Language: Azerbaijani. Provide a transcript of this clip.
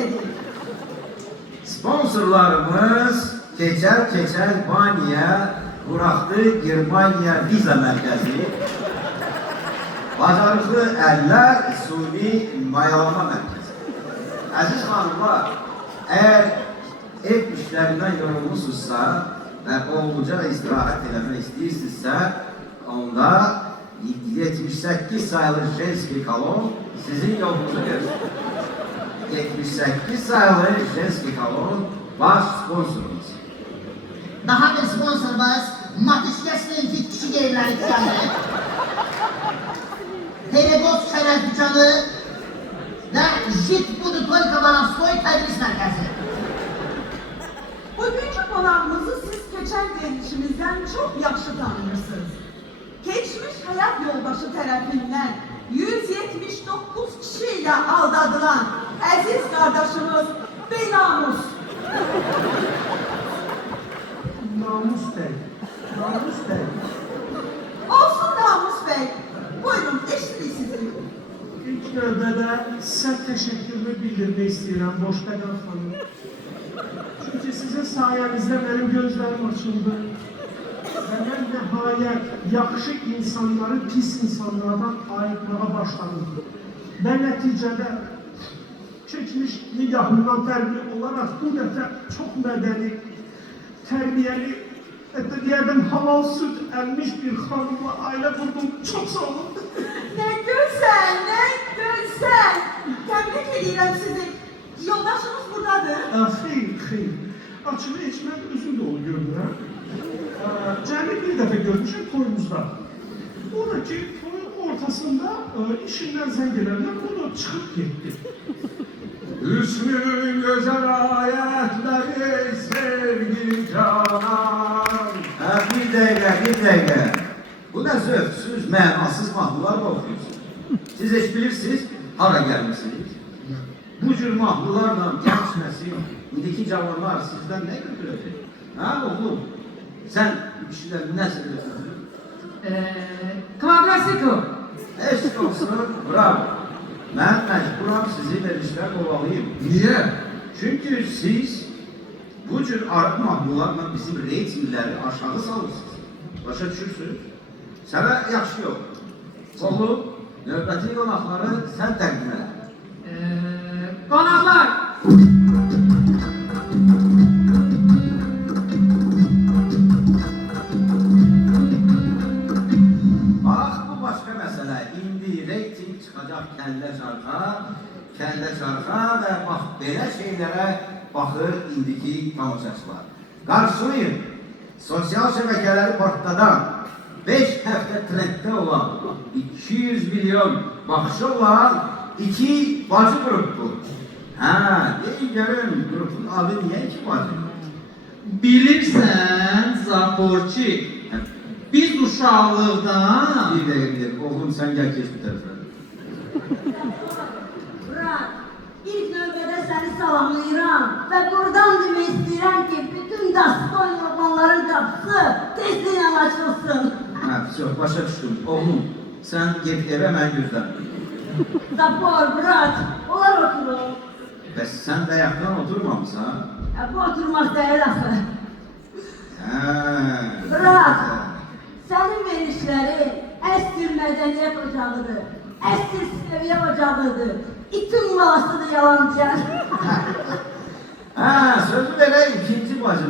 edir. Sponsorlarımız keçər Baniya buraxdı Germaniya viza mərkəzi, bacarıqlı əllər suni mayalama mərkəzi. Əziz xanımlar, əgər ev işlərindən yorulmuşsunuzsa və bolca istirahət eləmək istəyirsinizsə, onda 78 sayılı Jenski Kalon sizin yolunuzu göstərir. 78 sayılı Jenski Kalon baş sponsorumuz. Daha bir sponsorumuz Matişkes'in fit kişi geyirleri dükkanı, Teleboz Şeref dükkanı ve Jit Budu Toy Kabanovskoy tədris mərkəzi. Bugünkü qonağımızı siz keçən verilişimizdən çox yaxşı tanıyırsınız. Keçmiş həyat yoldaşı tərəfindən 179 kişi ilə aldadılan əziz qardaşımız Benamus. Namus Bey, Namus Bey. Olsun Namus Bey. Buyurun, eşitlik sizi. İlk növbədə sizə təşəkkürümü bildirmək istəyirəm, Boşqədər xanım. Çünki sizin sayənizdə mənim gözlərim açıldı. Və mən nəhayət yaxşı insanları pis insanlardan ayırmağa başladım. Və nəticədə keçmiş nigahımdan fərqli olaraq bu dəfə çox mədəni, tərbiyəli, hətta deyərdim halal süt əmmiş bir xanımla ailə qurdum. Çox sağ olun. Ne gözəl, ne gözəl. Təbrik edirəm sizi. Yoldaşınız buradadır. Xeyr, xeyr. Açığı heç mən özüm də onu görmürəm. Cəmi bir dəfə görmüşəm toyumuzda. Oradakı toyun ortasında işindən zəng edəndə o da çıxıb getdi. Hüsnün gözəl ayətləri sevgili canan. Bir dəqiqə. Bu nə zövksüz, mənasız mahnılar mı oxuyursunuz? Siz heç bilirsiniz, hara gəlmişsiniz? Bu cür mahnılarla gənc nəsil, indiki cavanlar sizdən nə götürəcək? Ha oğlum, sən bu kişidən nə seviyorsun? Kvadratiko. Eşk olsun, bravo. Mən məcburam sizi verişdən qovalayayım. Niye? Çünkü siz bu cür arıq mahnılarla bizim reytingləri aşağı salırsınız. Başa düşürsünüz? Sənə yaxşı yox. Oğlum, növbəti qonaqları sən təqdim elə. Qonaqlar. Bax, bu başqa məsələ. İndi reyting çıxacaq kəllə çarxa və bax, belə şeylərə baxır indiki tamaşaçılar. Qarşılayın, sosial şəbəkələri partladan, 5 həftə trenddə olan, 200 milyon baxışı olan 2 bacı qrupu. Deyin görün, qrupun adı niyə 2 bacı? Bilirsən, Zaporçik, biz uşaqlıqdan... Bir dəqiqə, oğlum sən gəl keç bir tərəfə. Murat, ilk növbədə səni salamlayıram və buradan demək istəyirəm ki, bütün Dastoy ormanların qapısı tezliklə açılsın. Başa düşdüm. Oğlum, sən get evə, mən gözləm. Zapor, Murat, onlar oturun. Bəs sən dayaqdan oturmamısan? Bu oturmaq deyil axı. Murat, sənin verişlərin əsr mədəniyyət ocağıdır, əsr səviyyə ocağıdır, itin malasıdır yalan deyən. Sözüm